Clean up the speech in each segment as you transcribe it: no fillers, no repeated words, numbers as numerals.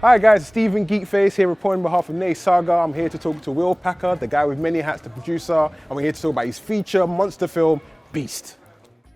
Hi guys, Stephen Geekface here reporting on behalf of NNESAGA. I'm here to talk to Will Packer, the guy with many hats, the producer, and we're here to talk about his feature monster film, Beast.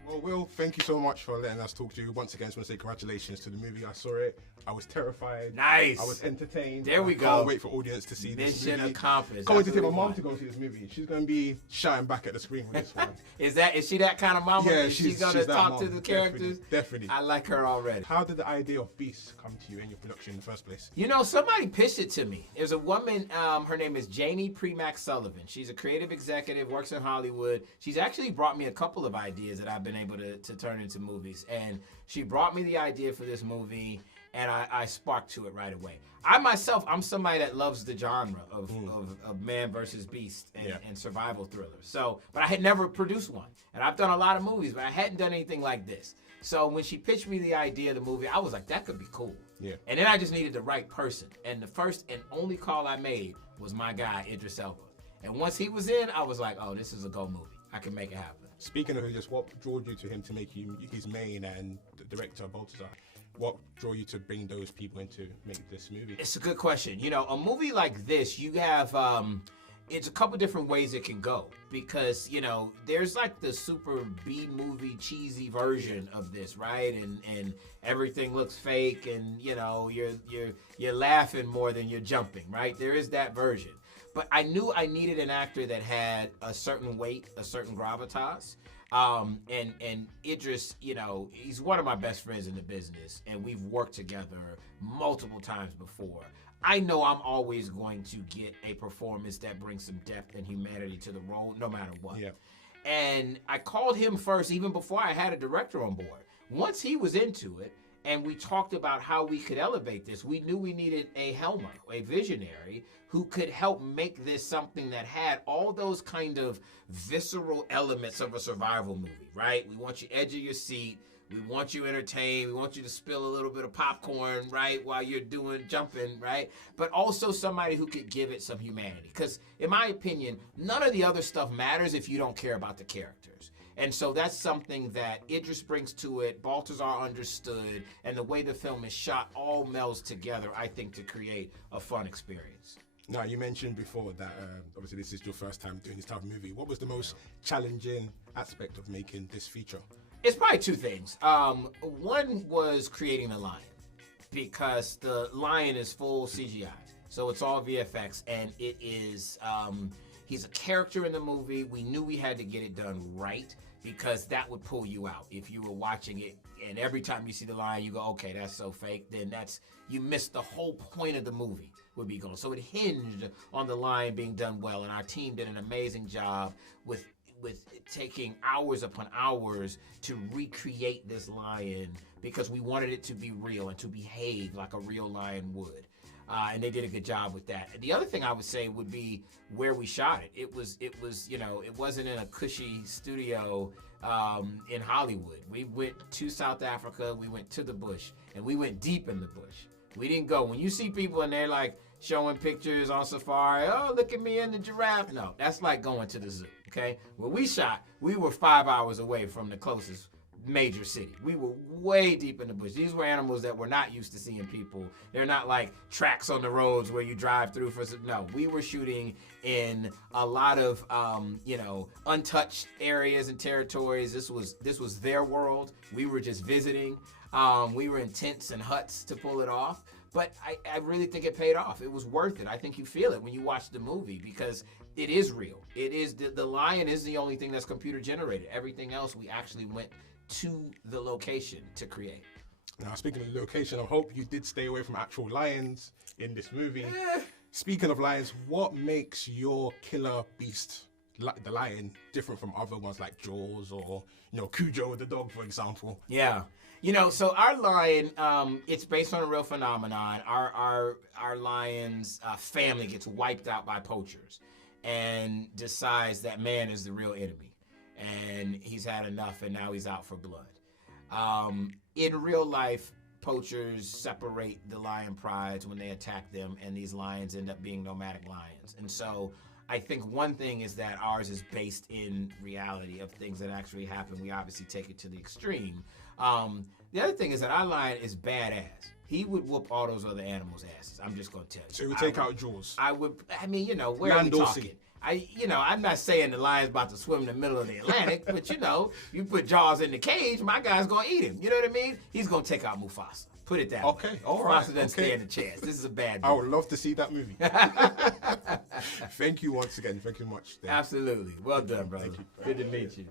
Well, Will, thank you so much for letting us talk to you. Once again, I just want to say congratulations to the movie. I saw it. I was terrified. Nice. I was entertained. There we go. I can't wait for audience to see this movie. Mission accomplished. Can't wait to take my mom to go see this movie. She's going to be shouting back at the screen with this one. Is she that kind of mama? Yeah, she's going to talk to the characters? Definitely. I like her already. How did the idea of Beast come to you in your production in the first place? You know, somebody pitched it to me. There's a woman, her name is Janie Premack Sullivan. She's a creative executive, works in Hollywood. She's actually brought me a couple of ideas that I've been able to turn into movies. And she brought me the idea for this movie, and I sparked to it right away. I myself, I'm somebody that loves the genre of man versus beast and survival thrillers. So, but I had never produced one. And I've done a lot of movies, but I hadn't done anything like this. So when she pitched me the idea of the movie, I was like, that could be cool. Yeah. And then I just needed the right person. And the first and only call I made was my guy, Idris Elba. And once he was in, I was like, oh, this is a go movie. I can make it happen. Speaking of Idris, what drew you to him to make him his main and the director, Baltazar? What drew you to bring those people in to make this movie? It's a good question. You know, a movie like this, you have, it's a couple different ways it can go. Because, you know, there's like the super B-movie cheesy version of this, right? And everything looks fake and, you know, you're laughing more than you're jumping, right? There is that version. But I knew I needed an actor that had a certain weight, a certain gravitas. And Idris, you know, he's one of my best friends in the business, and we've worked together multiple times before. I know I'm always going to get a performance that brings some depth and humanity to the role, no matter what. Yeah. And I called him first, even before I had a director on board. Once he was into it, and we talked about how we could elevate this, we knew we needed a helmer, a visionary, who could help make this something that had all those kind of visceral elements of a survival movie, right? We want you edge of your seat. We want you entertained. We want you to spill a little bit of popcorn, right, while you're jumping, right? But also somebody who could give it some humanity. Because in my opinion, none of the other stuff matters if you don't care about the characters. And so that's something that Idris brings to it, Baltazar understood, and the way the film is shot all melds together, I think, to create a fun experience. Now, you mentioned before that obviously this is your first time doing this type of movie. What was the most challenging aspect of making this feature? It's probably two things. One was creating the lion, because the lion is full CGI. So it's all VFX, and it is, he's a character in the movie. We knew we had to get it done right, because that would pull you out. If you were watching it, and every time you see the lion, you go, okay, that's so fake, then you missed the whole point of the movie would be gone. So it hinged on the lion being done well, and our team did an amazing job with taking hours upon hours to recreate this lion, because we wanted it to be real and to behave like a real lion would. And they did a good job with that. And the other thing I would say would be where we shot it. It was, you know, it wasn't in a cushy studio in Hollywood. We went to South Africa, we went to the bush, and we went deep in the bush. We didn't go, when you see people and they're like showing pictures on safari, oh, look at me and the giraffe. No, that's like going to the zoo, okay? When we shot, we were 5 hours away from the closest major city. We were way deep in the bush. These were animals that were not used to seeing people. They're not like tracks on the roads where you drive through for some. No, we were shooting in a lot of you know, untouched areas and territories. This was their world. We were just visiting. We were in tents and huts to pull it off. But I really think it paid off. It was worth it. I think you feel it when you watch the movie, because it is real. It is the lion is the only thing that's computer generated. Everything else we actually went to the location to create. Now, speaking of the location, I hope you did stay away from actual lions in this movie. Speaking of lions, what makes your killer beast, the lion, different from other ones like Jaws or, you know, Cujo the dog, for example? Yeah. You know, so our lion, it's based on a real phenomenon. Our lion's family gets wiped out by poachers and decides that man is the real enemy. And he's had enough, and now he's out for blood. In real life, poachers separate the lion prides when they attack them, and these lions end up being nomadic lions. And so I think one thing is that ours is based in reality of things that actually happen. We obviously take it to the extreme. The other thing is that our lion is badass. He would whoop all those other animals' asses. I'm just gonna tell you. So you would take out Jaws. I mean, you know, where are we talking? I'm not saying the lion's about to swim in the middle of the Atlantic, but you know, you put Jaws in the cage, my guy's gonna eat him. You know what I mean? He's gonna take out Mufasa. Put it that way. Okay, all right. Mufasa doesn't stand a chance. This is a bad movie. I would love to see that movie. Thank you once again. Thank you much. Absolutely. Well done, brother. Thank you. Good to meet you.